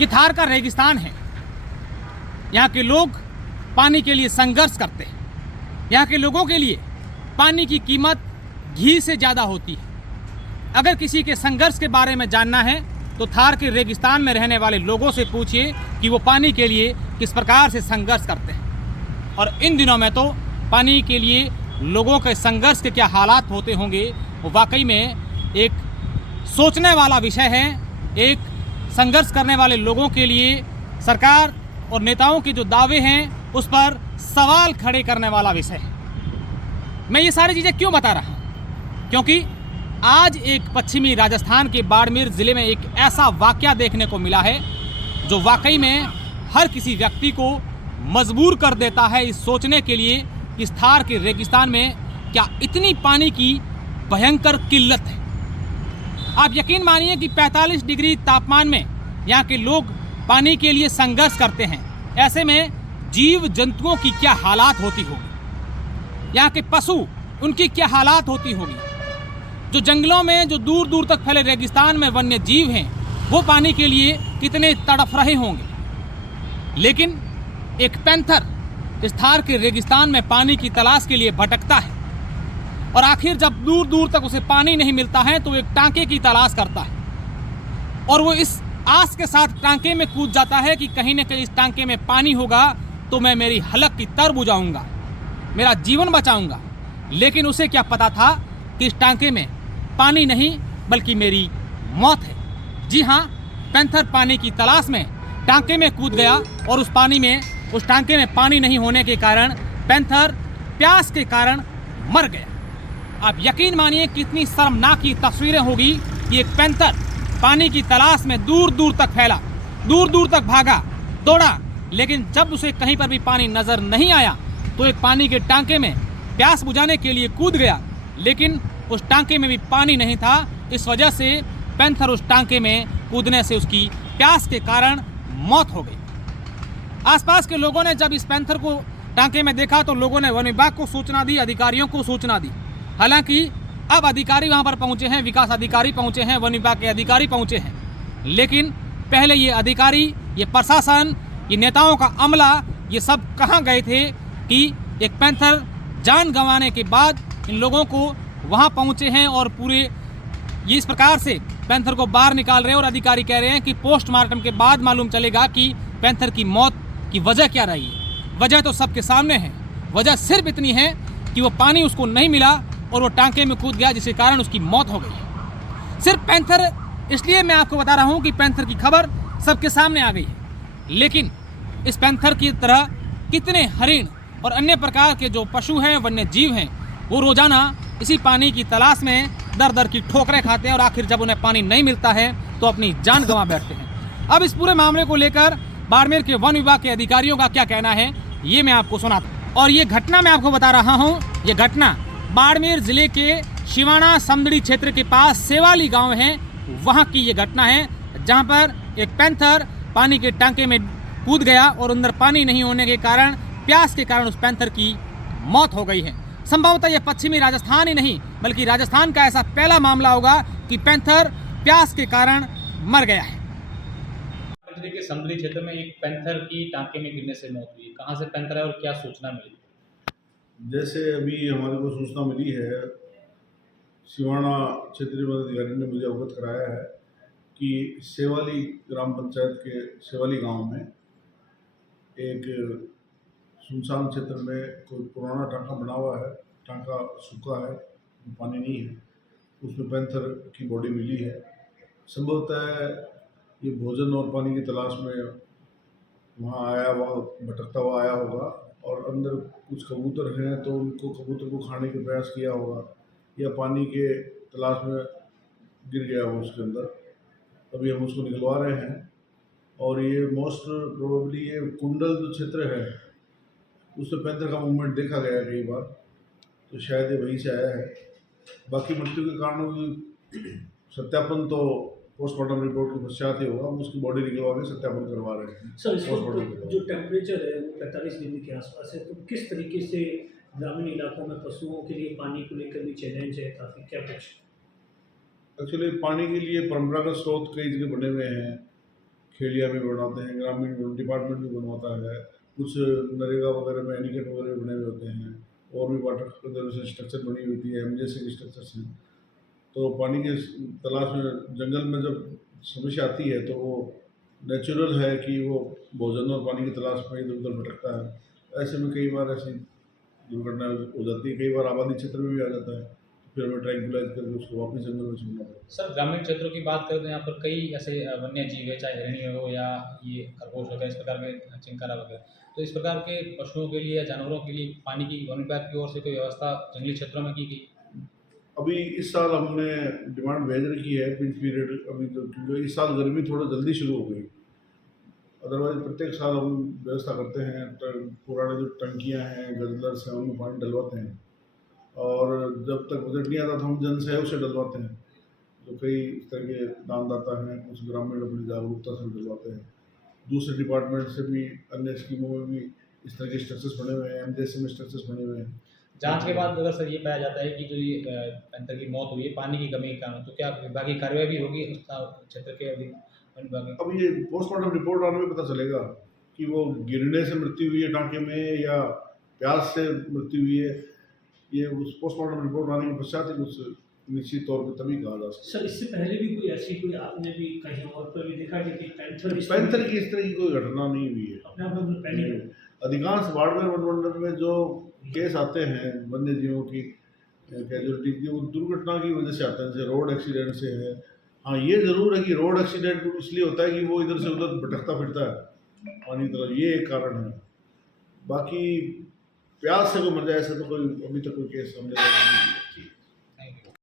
ये थार का रेगिस्तान है। यहाँ के लोग पानी के लिए संघर्ष करते हैं। यहाँ के लोगों के लिए पानी की कीमत घी से ज़्यादा होती है। अगर किसी के संघर्ष के बारे में जानना है तो थार के रेगिस्तान में रहने वाले लोगों से पूछिए कि वो पानी के लिए किस प्रकार से संघर्ष करते हैं। और इन दिनों में तो पानी के लिए लोगों के संघर्ष के क्या हालात होते होंगे, वो वाकई में एक सोचने वाला विषय है। एक संघर्ष करने वाले लोगों के लिए सरकार और नेताओं के जो दावे हैं उस पर सवाल खड़े करने वाला विषय है। मैं ये सारी चीज़ें क्यों बता रहा हूँ? क्योंकि आज एक पश्चिमी राजस्थान के बाड़मेर ज़िले में एक ऐसा वाक़या देखने को मिला है जो वाकई में हर किसी व्यक्ति को मजबूर कर देता है इस सोचने के लिए कि इस थार के रेगिस्तान में क्या इतनी पानी की भयंकर किल्लत है। आप यकीन मानिए कि 45 डिग्री तापमान में यहाँ के लोग पानी के लिए संघर्ष करते हैं। ऐसे में जीव जंतुओं की क्या हालात होती होगी, यहाँ के पशु उनकी क्या हालात होती होगी। जो जंगलों में जो दूर दूर तक फैले रेगिस्तान में वन्य जीव हैं वो पानी के लिए कितने तड़फ रहे होंगे। लेकिन एक पैंथर इस थार के रेगिस्तान में पानी की तलाश के लिए भटकता है और आखिर जब दूर दूर तक उसे पानी नहीं मिलता है तो एक टांके की तलाश करता है और वो इस आस के साथ टांके में कूद जाता है कि कहीं न कहीं इस टांके में पानी होगा तो मैं मेरी हलक की तर बुझाऊंगा, मेरा जीवन बचाऊंगा। लेकिन उसे क्या पता था कि इस टांके में पानी नहीं बल्कि मेरी मौत है। जी हाँ, पैंथर पानी की तलाश में टांके में कूद गया और उस टांके में पानी नहीं होने के कारण पैंथर प्यास के कारण मर गया। आप यकीन मानिए कितनी शर्मनाक ये तस्वीरें होगी कि एक पैंथर पानी की तलाश में दूर दूर तक फैला, दूर दूर तक भागा, दौड़ा, लेकिन जब उसे कहीं पर भी पानी नज़र नहीं आया तो एक पानी के टांके में प्यास बुझाने के लिए कूद गया, लेकिन उस टांके में भी पानी नहीं था। इस वजह से पैंथर उस टांके में कूदने से उसकी प्यास के कारण मौत हो गई। आसपास के लोगों ने जब इस पैंथर को टांके में देखा तो लोगों ने वन विभाग को सूचना दी, अधिकारियों को सूचना दी। हालांकि अब अधिकारी वहां पर पहुंचे हैं, विकास अधिकारी पहुंचे हैं, वन विभाग के अधिकारी पहुंचे हैं, लेकिन पहले ये अधिकारी, ये प्रशासन, ये नेताओं का अमला, ये सब कहां गए थे कि एक पैंथर जान गंवाने के बाद इन लोगों को वहां पहुंचे हैं और पूरे ये इस प्रकार से पैंथर को बाहर निकाल रहे हैं। और अधिकारी कह रहे हैं कि पोस्टमार्टम के बाद मालूम चलेगा कि पैंथर की मौत की वजह क्या रही है। वजह तो सबके सामने है। वजह सिर्फ इतनी है कि वो पानी उसको नहीं मिला और वो टांके में कूद गया, जिसके कारण उसकी मौत हो गई। सिर्फ पैंथर, इसलिए मैं आपको बता रहा हूँ कि पैंथर की खबर सबके सामने आ गई है, लेकिन इस पैंथर की तरह कितने हरिण और अन्य प्रकार के जो पशु हैं, वन्य जीव हैं, वो रोजाना इसी पानी की तलाश में दर दर की ठोकरें खाते हैं और आखिर जब उन्हें पानी नहीं मिलता है तो अपनी जान गंवा बैठते हैं। अब इस पूरे मामले को लेकर बाड़मेर के वन विभाग के अधिकारियों का क्या कहना है ये मैं आपको सुनाता हूँ। और ये घटना मैं आपको बता रहा हूँ, ये घटना बाड़मेर जिले के शिवाना समदड़ी क्षेत्र के पास सेवाली गांव है, वहां की ये घटना है, जहां पर एक पैंथर पानी के टांके में कूद गया और अंदर पानी नहीं होने के कारण, प्यास के कारण उस पैंथर की मौत हो गई है। संभवतः यह पश्चिमी राजस्थान ही नहीं बल्कि राजस्थान का ऐसा पहला मामला होगा कि पैंथर प्यास के कारण मर गया है। के समदड़ी क्षेत्र में एक पैंथर की टांके में गिरने से मौत हुई, कहां से पैंथर है और क्या सूचना मिली? जैसे अभी हमारे को सूचना मिली है, सिवाना क्षेत्रीय वन अधिकारी ने मुझे अवगत कराया है कि सेवाली ग्राम पंचायत के सेवाली गांव में एक सुनसान क्षेत्र में कोई पुराना टांका बना हुआ है। टांका सूखा है, पानी नहीं है, उसमें पैंथर की बॉडी मिली है। संभवतः ये भोजन और पानी की तलाश में वहाँ आया हुआ, भटकता हुआ आया होगा और अंदर कुछ कबूतर हैं तो उनको कबूतर को खाने का प्रयास किया होगा या पानी के तलाश में गिर गया हो उसके अंदर। अभी हम उसको निकलवा रहे हैं और ये मोस्ट प्रोबेबली ये कुंडल जो क्षेत्र है उसमें पैंथर का मूवमेंट देखा गया है कई बार, तो शायद ये वहीं से आया है। बाकी मृत्यु के कारणों की सत्यापन तो पोस्टमार्टम रिपोर्ट के पश्चात ही होगा। हम उसकी बॉडी निकलवा के सत्यापन करवा रहे हैं। सर, इस वक्त जो टेम्परेचर है वो 45 डिग्री के आसपास है, तो किस तरीके से ग्रामीण इलाकों में पशुओं के लिए पानी को लेकर भी चैलेंज है काफ़ी, क्या कुछ? एक्चुअली पानी के लिए परंपरागत स्रोत कई जगह बने हुए हैं, खेड़िया भी बनवाते हैं, ग्रामीण डिपार्टमेंट भी बनवाता है, कुछ नरेगा वगैरह में एनीकेट वगैरह बने हुए होते हैं, और भी वाटर कंजर्वेशन स्ट्रक्चर बनी होती है, एमजेसी की स्ट्रक्चर्स हैं। तो पानी के तलाश में जंगल में जब समस्या आती है तो वो नेचुरल है कि वो भोजन और पानी की तलाश में इधर उधर भटकता है। ऐसे में कई बार ऐसी दुर्घटना हो जाती है, कई बार आबादी क्षेत्र में भी आ जाता है, फिर हमें ट्रैंकुलाइज करके उसको वापस जंगल में छोड़ना पड़ता है। सर ग्रामीण क्षेत्रों की बात करें तो यहाँ पर कई ऐसे वन्य जीव है, चाहे हिरणी हो या ये खरगोश वगैरह, इस प्रकार के चिंकारा वगैरह। तो इस प्रकार के पशुओं के लिए या जानवरों के लिए पानी की वन विभाग की ओर से कोई व्यवस्था जंगली क्षेत्रों में की गई? अभी इस साल हमने डिमांड भेज रखी है पिंच पीरियड, अभी तो क्योंकि इस साल गर्मी थोड़ा जल्दी शुरू हो गई। अदरवाइज प्रत्येक साल हम व्यवस्था करते हैं, पुराने जो टंकियां हैं, गजलर्स हैं, उनमें पानी डलवाते हैं, और जब तक बजट नहीं आता तो हम जन सहयोग से डलवाते हैं। जो कई इस तरह के दानदाता हैं, कुछ ग्रामीण अपनी जागरूकता से डलवाते हैं। दूसरे डिपार्टमेंट से भी अन्य स्कीमों में भी इस तरह के स्ट्रक्चर्स बने हुए हैं, एमजेसी में स्ट्रक्चर्स बने हुए हैं। जांच के बाद अगर सर ये पाया जाता है कि जो ये पैंथर की मौत हुई है पानी की कमी के कारण, तो क्या विभागीय कार्रवाई भी होगी उस क्षेत्र के अधीन वन विभाग की? अब ये पोस्टमार्टम रिपोर्ट आने में पता चलेगा कि वो गिरने से मृत्यु हुई है टाँके में या प्यास से मृत्यु हुई है। ये उस पोस्टमार्टम रिपोर्ट आने के पश्चात ही कुछ निश्चित तौर पर तभी कहा जा सकता सर इससे पहले भी कोई ऐसी कोई आपने भी कहीं और पर भी देखा कि पैंथर है। पैंथर की इस तरह की कोई घटना नहीं हुई है। अपने आप में पहले अधिकांश बाड़मेर वनमंडल में जो केस आते हैं वन्य जीवों की कैजुअलिटी की, वो दुर्घटना की वजह से आते हैं, जैसे रोड एक्सीडेंट से है। हाँ, ये ज़रूर है कि रोड एक्सीडेंट इसलिए होता है कि वो इधर से उधर भटकता फिरता है पानी की तरफ, ये एक कारण है। बाकी प्यास से कोई मर जाए ऐसा तो कोई अभी तक कोई केस हमने नहीं किया।